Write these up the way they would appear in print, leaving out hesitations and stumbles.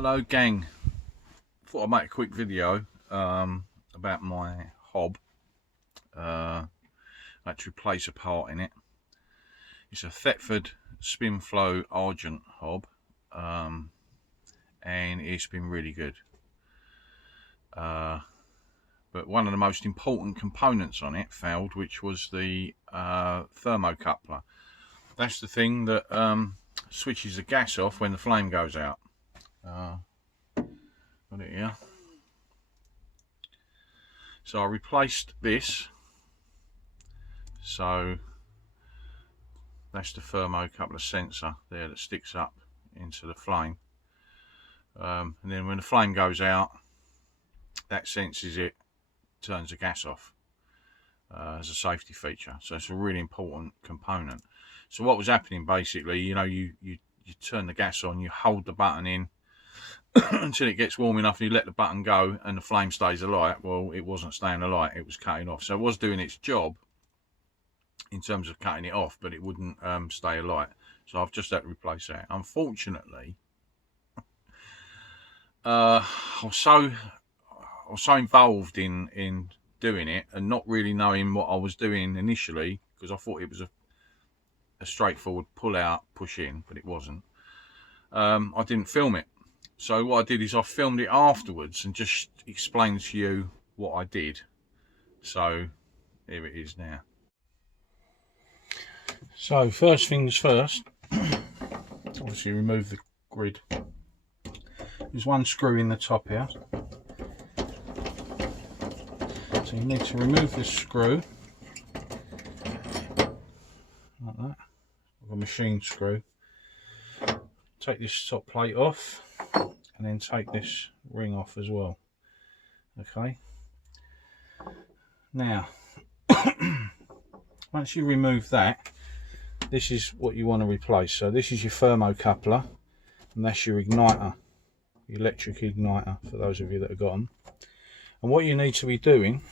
Hello gang, thought I'd make a quick video about my hob. I had to replace a part in it. It's a Thetford Spinflo Argent Hob, and it's been really good. But one of the most important components on it failed, which was the thermocoupler. That's the thing that switches the gas off when the flame goes out. Got it here. So I replaced this. So that's the thermocoupler sensor there that sticks up into the flame, and then when the flame goes out, that senses it, turns the gas off as a safety feature. So it's a really important component. So what was happening basically, you know, you turn the gas on, you hold the button in until it gets warm enough, and you let the button go and the flame stays alight. Well, it wasn't staying alight, it was cutting off. So it was doing its job in terms of cutting it off, but it wouldn't stay alight. So I've just had to replace that. Unfortunately, I was so involved in doing it and not really knowing what I was doing initially, because I thought it was a straightforward pull out, push in, but it wasn't. I didn't film it. So what I did is I filmed it afterwards and just explained to you what I did. So here it is now. So first things first, obviously remove the grid. There's one screw in the top here. So you need to remove this screw, like that, with a machine screw. Take this top plate off, and then take this ring off as well. Okay. Now, once you remove that, this is what you want to replace. So this is your thermocoupler, and that's your igniter, your electric igniter, for those of you that have got them. And what you need to be doing,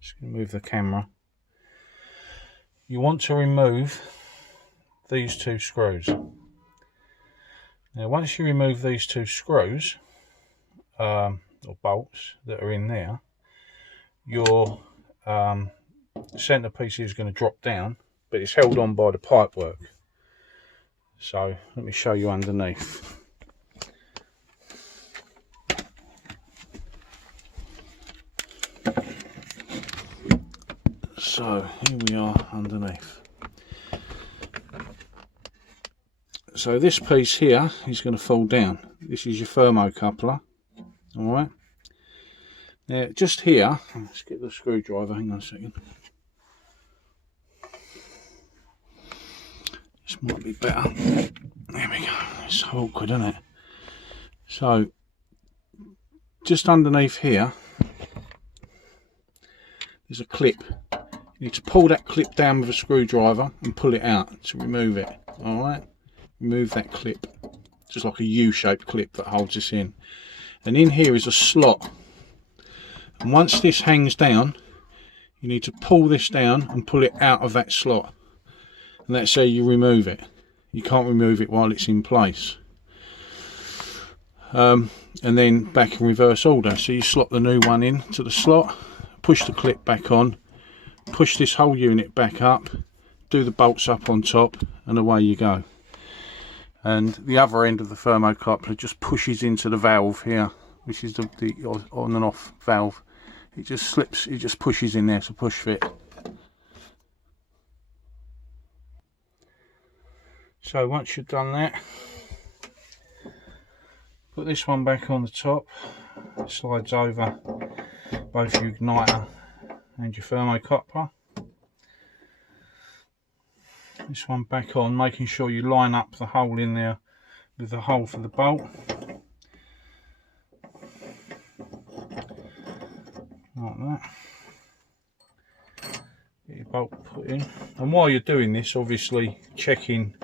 just going to move the camera, you want to remove these two screws. Now once you remove these two screws, or bolts that are in there, your centrepiece is going to drop down, but it's held on by the pipework. So let me show you underneath. So here we are underneath. So this piece here is going to fall down. This is your thermocoupler. Alright. Now just here, let's get the screwdriver, hang on a second. This might be better. There we go. It's so awkward, isn't it? So just underneath here, there's a clip. You need to pull that clip down with a screwdriver and pull it out to remove it. Alright. Remove that clip, just like a U-shaped clip that holds this in. And in here is a slot, and once this hangs down, you need to pull this down and pull it out of that slot, and that's how you remove it. You can't remove it while it's in place. And then back in reverse order. So you slot the new one in to the slot, push the clip back on, push this whole unit back up, do the bolts up on top, and away you go. And the other end of the thermocoupler just pushes into the valve here, which is the on and off valve. It just slips, it just pushes in there, so push fit. So once you've done that, put this one back on the top. It slides over both your igniter and your thermocoupler. This one back on, making sure you line up the hole in there with the hole for the bolt. Like that. Get your bolt put in. And while you're doing this, obviously checking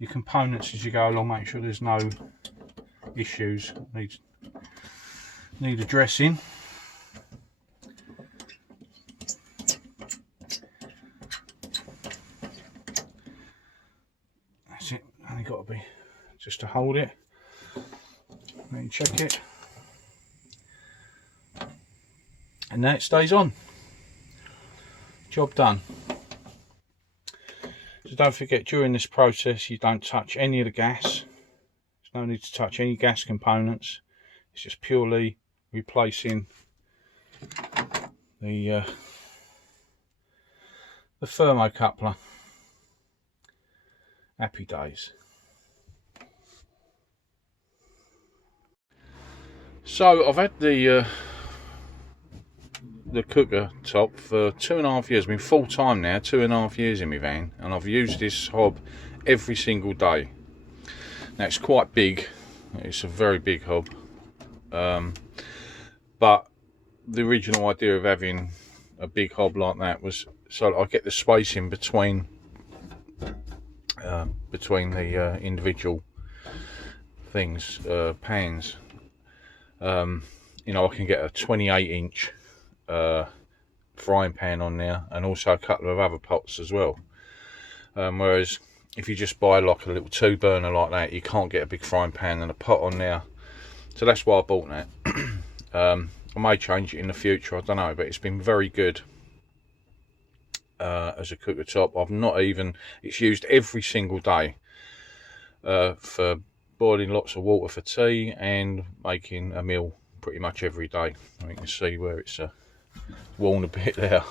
your components as you go along, make sure there's no issues need addressing. That's it, only got to be just to hold it. then check it, and now it stays on. Job done. So don't forget, during this process you don't touch any of the gas. There's no need to touch any gas components. It's just purely replacing the thermocoupler. Happy days. So I've had the cooker top for 2.5 years. I've been full time now, 2.5 years in my van, and I've used this hob every single day. Now it's quite big, it's a very big hob, but the original idea of having a big hob like that was so that I get the space in between the individual things, pans. You know, I can get a 28-inch frying pan on there, and also a couple of other pots as well. Whereas if you just buy like a little 2-burner like that, you can't get a big frying pan and a pot on there. So that's why I bought that. I may change it in the future, I don't know, but it's been very good as a cooker top. It's used every single day for boiling lots of water for tea and making a meal pretty much every day. You can see where it's worn a bit there.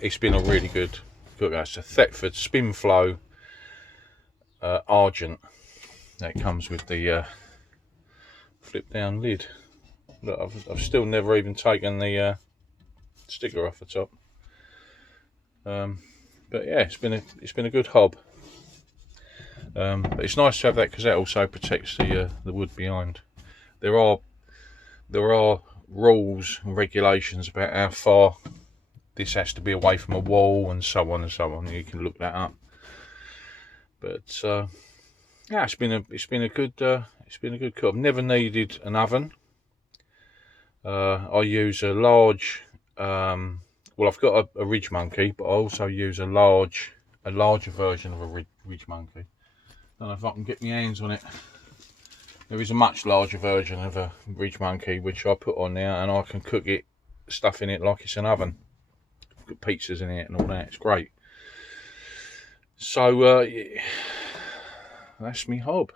It's been a really good cooker. It's a Thetford Spinflo Argent. That comes with the flip down lid. Look, I've still never even taken the sticker off the top. But yeah, it's been a good hob. But it's nice to have that because that also protects the wood behind. There are rules and regulations about how far this has to be away from a wall and so on and so on. You can look that up. But yeah, it's been a good cook. I've never needed an oven. I use a large. Well, I've got a Ridge Monkey, but I also use a larger version of a Ridge Monkey. I don't know if I can get my hands on it. There is a much larger version of a Ridge Monkey which I put on there, and I can cook stuff in it like it's an oven. Put pizzas in it and all that. It's great. So yeah, that's me hob.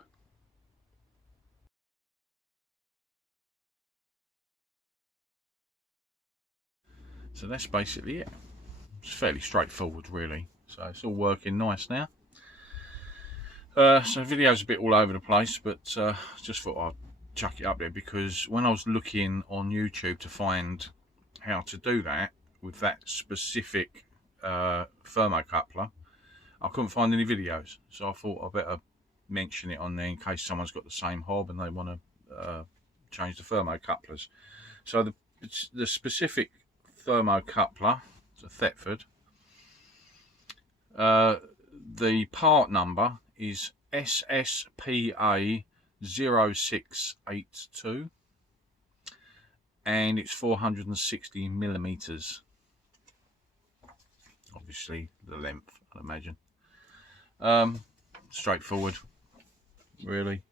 So that's basically it. It's fairly straightforward, really. So it's all working nice now. So the video's a bit all over the place, but just thought I'd chuck it up there because when I was looking on YouTube to find how to do that with that specific thermocoupler, I couldn't find any videos. So I thought I'd better mention it on there in case someone's got the same hob and they want to change the thermocouplers. So the specific thermocoupler, it's a Thetford. The part number is SSPA 0682 and it's 460 millimeters. Obviously the length, I'd imagine. Straightforward, really,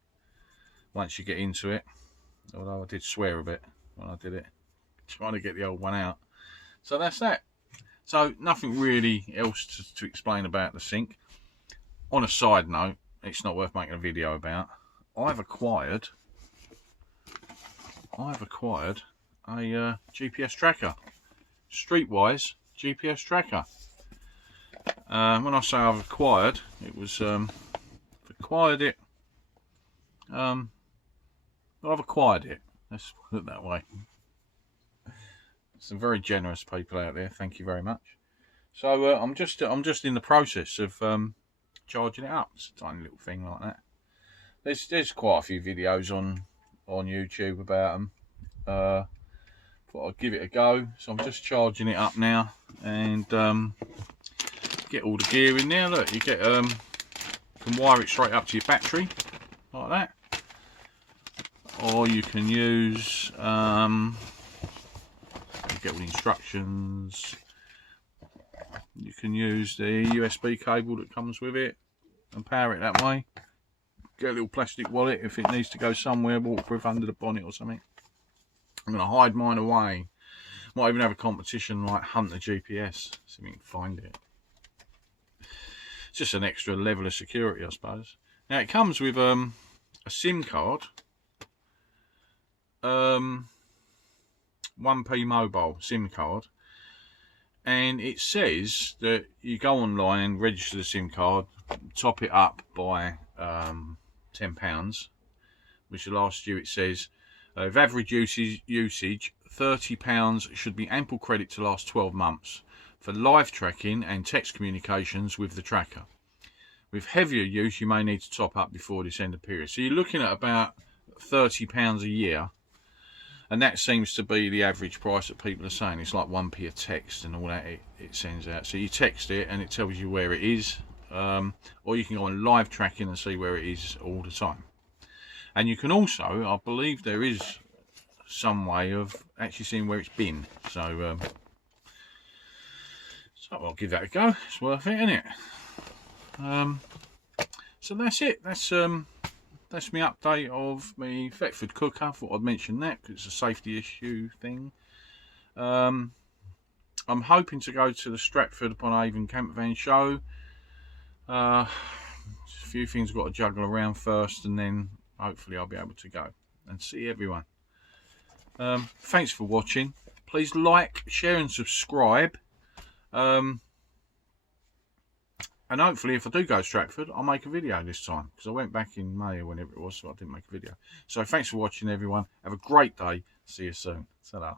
once you get into it. Although I did swear a bit when I did it, trying to get the old one out. So that's that. So nothing really else to explain about the sink. On a side note, it's not worth making a video about. I've acquired a GPS tracker, Streetwise GPS tracker. When I say I've acquired, it was acquired it. Well, I've acquired it. Let's put it that way. Some very generous people out there. Thank you very much. So I'm just in the process of charging it up. It's a tiny little thing like that. There's quite a few videos on YouTube about them. Thought I'd give it a go. So I'm just charging it up now and get all the gear in there. Look, you can wire it straight up to your battery like that, or you can use you get all the instructions. You can use the USB cable that comes with it and power it that way. get a little plastic wallet if it needs to go somewhere, waterproof under the bonnet or something. I'm going to hide mine away. Might even have a competition like Hunt the GPS, so we can find it. It's just an extra level of security, I suppose. Now it comes with a SIM card, 1p mobile SIM card, and it says that you go online and register the SIM card, top it up by £10, which last year it says if average usage £30 should be ample credit to last 12 months for live tracking and text communications with the tracker. With heavier use, you may need to top up before this end of period. So you're looking at about £30 a year, and that seems to be the average price that people are saying. It's like 1p a text and all that it sends out. So you text it and it tells you where it is, or you can go on live tracking and see where it is all the time. And you can also, I believe there is some way of actually seeing where it's been. So I'll give that a go. It's worth it, isn't it? So that's it. That's my update of my Thetford cooker. I thought I'd mention that because it's a safety issue thing. I'm hoping to go to the Stratford upon Avon camper van show. A few things I've got to juggle around first, and then hopefully I'll be able to go and see everyone. Thanks for watching. Please like, share and subscribe. And hopefully if I do go to Stratford, I'll make a video this time, because I went back in May or whenever it was, so I didn't make a video. So thanks for watching, everyone. Have a great day. See you soon. Ta-ra.